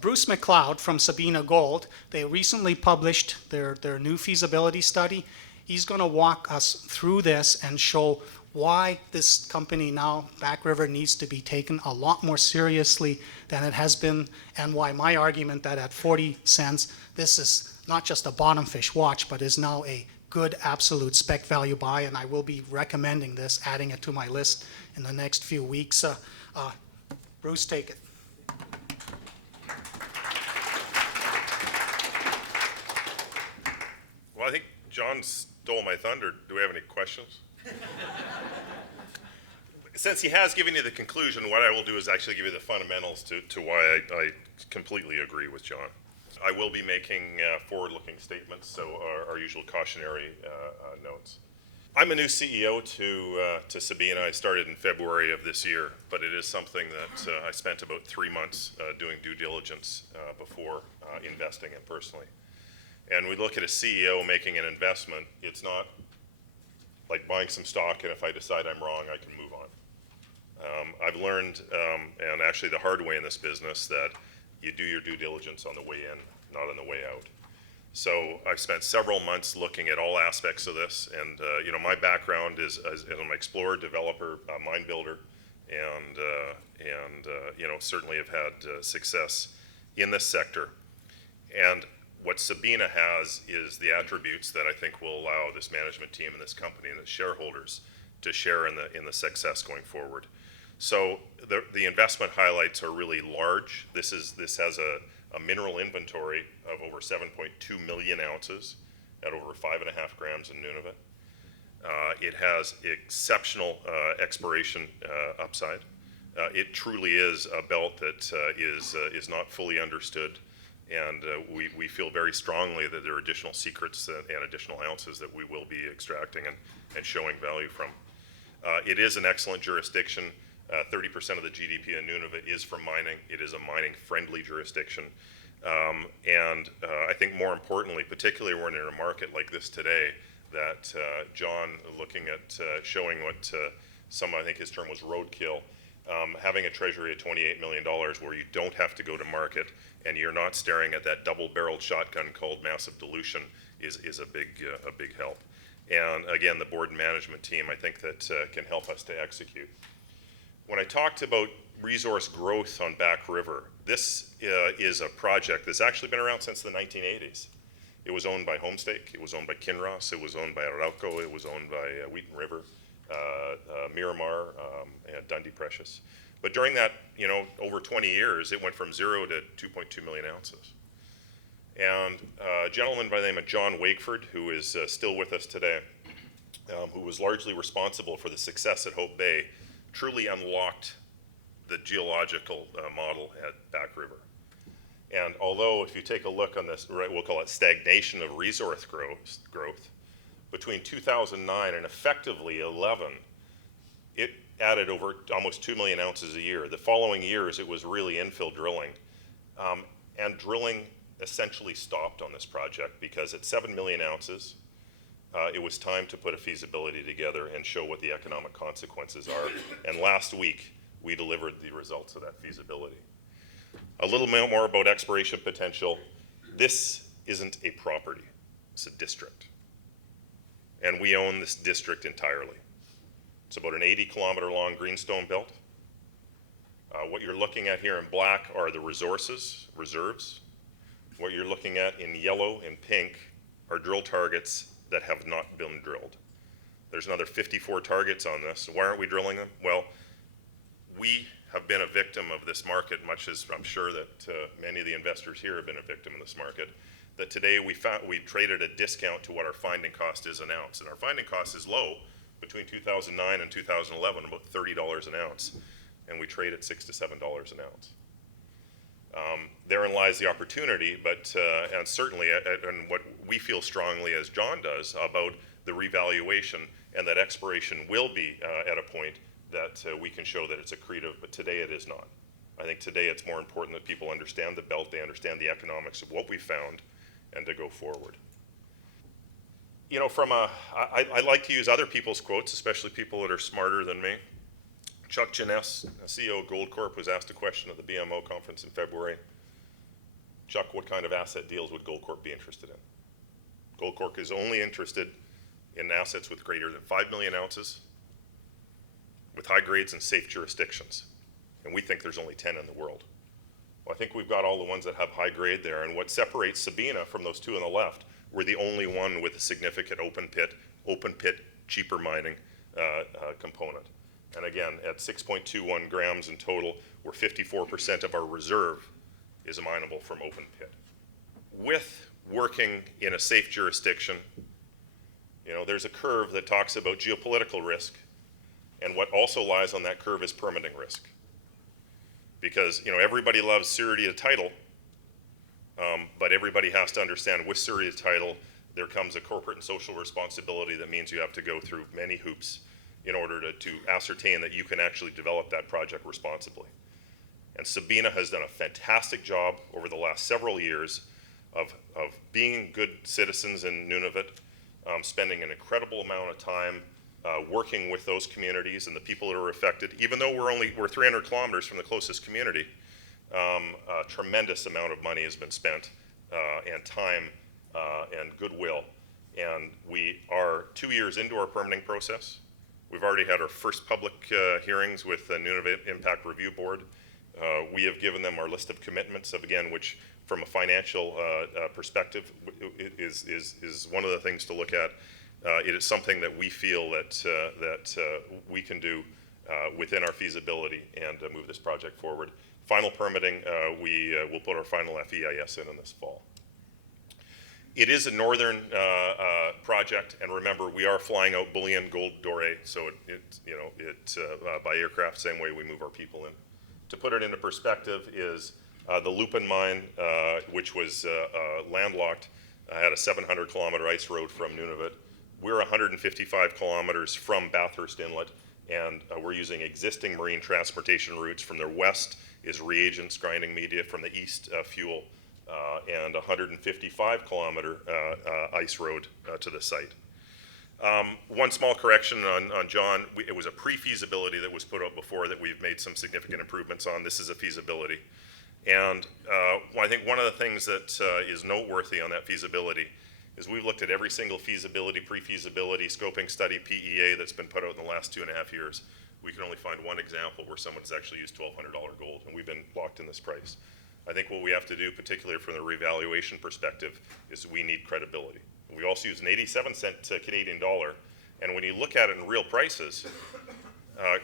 Bruce McLeod from Sabina Gold, they recently published their new feasibility study. He's going to walk us through this and show why this company now, Back River, needs to be taken a lot more seriously than it has been, and why my argument that at 40 cents, this is not just a bottom fish watch, but is now a good absolute spec value buy, and I will be recommending this, adding it to my list in the next few weeks. Bruce, take it. Well, I think John stole my thunder. Do we have any questions? Since he has given you the conclusion, what I will do is actually give you the fundamentals to why I completely agree with John. I will be making forward-looking statements, so our usual cautionary notes. I'm a new CEO to Sabina. I started in February of this year, but it is something that I spent about 3 months doing due diligence before investing in personally. And we look at a CEO making an investment, it's not like buying some stock, and if I decide I'm wrong, I can move on. I've learned, and actually the hard way in this business, that you do your due diligence on the way in, not on the way out. So I've spent several months looking at all aspects of this, and my background is as an explorer, developer, mine builder, and certainly have had success in this sector. And what Sabina has is the attributes that I think will allow this management team and this company and the shareholders to share in the success going forward. So the investment highlights are really large. This has a mineral inventory of over 7.2 million ounces at over 5.5 grams in Nunavut. It has exceptional exploration upside. It truly is a belt that is not fully understood. And we feel very strongly that there are additional secrets and additional ounces that we will be extracting and showing value from. It is an excellent jurisdiction. 30% of the GDP in Nunavut is from mining. It is a mining-friendly jurisdiction. And I think more importantly, particularly when we're in a market like this today, that John, looking at showing what I think his term was roadkill, having a treasury at $28 million where you don't have to go to market and you're not staring at that double-barreled shotgun called massive dilution is a big help. And again, the board and management team, I think that can help us to execute. When I talked about resource growth on Back River, this is a project that's actually been around since the 1980s. It was owned by Homestake, it was owned by Kinross, it was owned by Arauco, it was owned by Wheaton River, Miramar, and Dundee Precious. But during that, over 20 years, it went from 0 to 2.2 million ounces. And a gentleman by the name of John Wakeford, who is still with us today, who was largely responsible for the success at Hope Bay, truly unlocked the geological model at Back River. And although if you take a look on this, we'll call it stagnation of resource growth, between 2009 and effectively 11, it added over almost 2 million ounces a year. The following years, it was really infill drilling. And drilling essentially stopped on this project because at 7 million ounces, it was time to put a feasibility together and show what the economic consequences are. And last week, we delivered the results of that feasibility. A little more about exploration potential. This isn't a property, it's a district. And we own this district entirely. It's about an 80-kilometer long greenstone belt. What you're looking at here in black are the reserves. What you're looking at in yellow and pink are drill targets that have not been drilled. There's another 54 targets on this. Why aren't we drilling them? Well, we have been a victim of this market, much as I'm sure that many of the investors here have been a victim of this market, that today we traded a discount to what our finding cost is an ounce. And our finding cost is low between 2009 and 2011, about $30 an ounce. And we trade at $6 to $7 an ounce. Therein lies the opportunity, but and certainly, and what we feel strongly as John does about the revaluation, and that exploration will be at a point that we can show that it's accretive, but today it is not. I think today it's more important that people understand the belt, they understand the economics of what we found, and to go forward. I like to use other people's quotes, especially people that are smarter than me. Chuck Jeunesse, CEO of Goldcorp, was asked a question at the BMO conference in February. Chuck, what kind of asset deals would Goldcorp be interested in? Goldcorp is only interested in assets with greater than 5 million ounces, with high grades and safe jurisdictions. And we think there's only 10 in the world. Well, I think we've got all the ones that have high grade there. And what separates Sabina from those two on the left, we're the only one with a significant open pit, cheaper mining component. And again, at 6.21 grams in total, where 54% of our reserve is mineable from open pit. With working in a safe jurisdiction, there's a curve that talks about geopolitical risk, and what also lies on that curve is permitting risk. Because everybody loves surety of title, but everybody has to understand with surety of title, there comes a corporate and social responsibility that means you have to go through many hoops in order to ascertain that you can actually develop that project responsibly. And Sabina has done a fantastic job over the last several years of being good citizens in Nunavut, spending an incredible amount of time working with those communities and the people that are affected. Even though we're 300 kilometers from the closest community, a tremendous amount of money has been spent, and time and goodwill. And we are 2 years into our permitting process. We've already had our first public hearings with the Nunavut Impact Review Board. We have given them our list of commitments which from a financial perspective is one of the things to look at. It is something that we feel that we can do within our feasibility and move this project forward. Final permitting, we will put our final FEIS in this fall. It is a northern project, and remember, we are flying out bullion, gold, doré, so by aircraft, same way we move our people in. To put it into perspective is the Lupin mine, which was landlocked, had a 700-kilometer ice road from Nunavut. We're 155 kilometers from Bathurst Inlet, and we're using existing marine transportation routes. From the west is reagents, grinding media, from the east, fuel, and 155-kilometer ice road to the site. One small correction on John, it was a pre-feasibility that was put out before that we've made some significant improvements on. This is a feasibility. And I think one of the things that is noteworthy on that feasibility is we've looked at every single feasibility, pre-feasibility, scoping study, PEA that's been put out in the last 2.5 years. We can only find one example where someone's actually used $1,200 gold, and we've been locked in this price. I think what we have to do, particularly from the revaluation perspective, is we need credibility. We also use an 87-cent Canadian dollar, and when you look at it in real prices,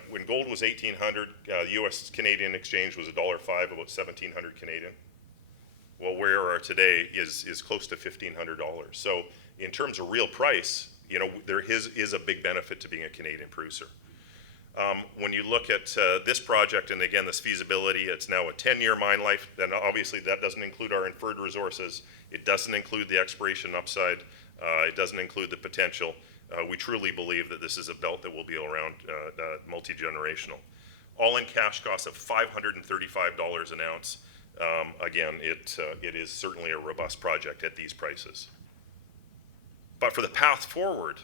when gold was 1,800, U.S. Canadian exchange was $1.05, about 1,700 Canadian. Well, where we are today is close to $1,500. So in terms of real price, there is a big benefit to being a Canadian producer. When you look at this project, and again, this feasibility, it's now a 10-year mine life. Then obviously that doesn't include our inferred resources. It doesn't include the exploration upside. It doesn't include the potential. We truly believe that this is a belt that will be around multi-generational. All-in cash costs of $535 an ounce. Again, it is certainly a robust project at these prices. But for the path forward,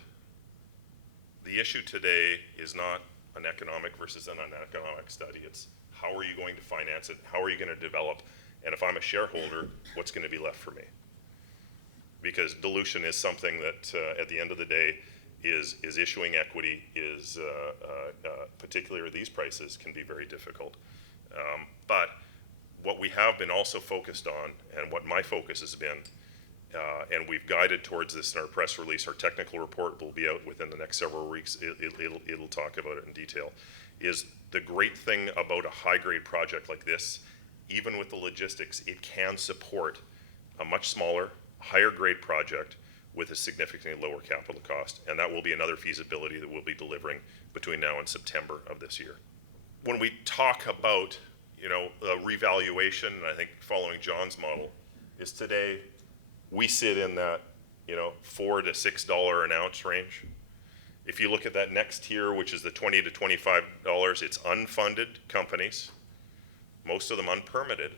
the issue today is not an economic versus an uneconomic study. It's how are you going to finance it? How are you going to develop? And if I'm a shareholder, what's going to be left for me? Because dilution is something that at the end of the day is issuing equity is particularly at these prices can be very difficult. But what we have been also focused on, and what my focus has been, and we've guided towards this in our press release, our technical report will be out within the next several weeks, it'll talk about it in detail, is the great thing about a high-grade project like this, even with the logistics, it can support a much smaller, higher-grade project with a significantly lower capital cost, and that will be another feasibility that we'll be delivering between now and September of this year. When we talk about revaluation, and I think following John's model, is today we sit in that $4 to $6 an ounce range. If you look at that next tier, which is the $20 to $25, it's unfunded companies, most of them unpermitted,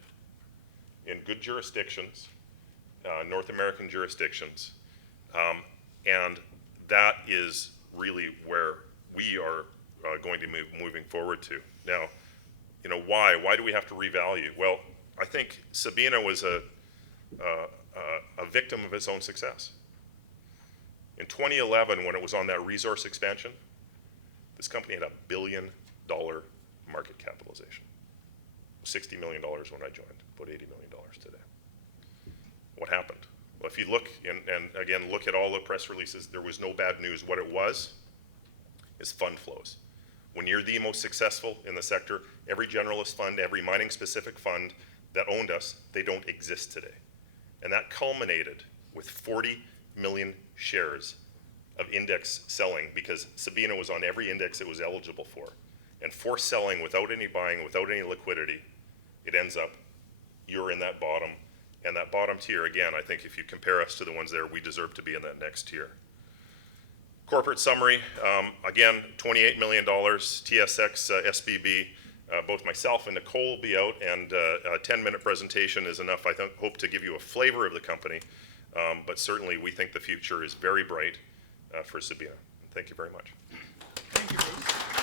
in good jurisdictions, North American jurisdictions, and that is really where we are going to be moving forward to. Now, why? Why do we have to revalue? Well, I think Sabina was a victim of its own success. In 2011, when it was on that resource expansion, this company had $1 billion market capitalization. $60 million when I joined, about $80 million today. What happened? Well, if you look, and again, look at all the press releases, there was no bad news. What it was is fund flows. When you're the most successful in the sector, every generalist fund, every mining-specific fund that owned us, they don't exist today. And that culminated with 40 million shares of index selling, because Sabina was on every index it was eligible for. And forced selling without any buying, without any liquidity, it ends up, you're in that bottom. And that bottom tier, again, I think if you compare us to the ones there, we deserve to be in that next tier. Corporate summary, again, $28 million, TSX, SBB. Both myself and Nicole will be out, and a 10-minute presentation is enough, I hope, to give you a flavor of the company. But certainly, we think the future is very bright for Sabina. Thank you very much. Thank you, Bruce.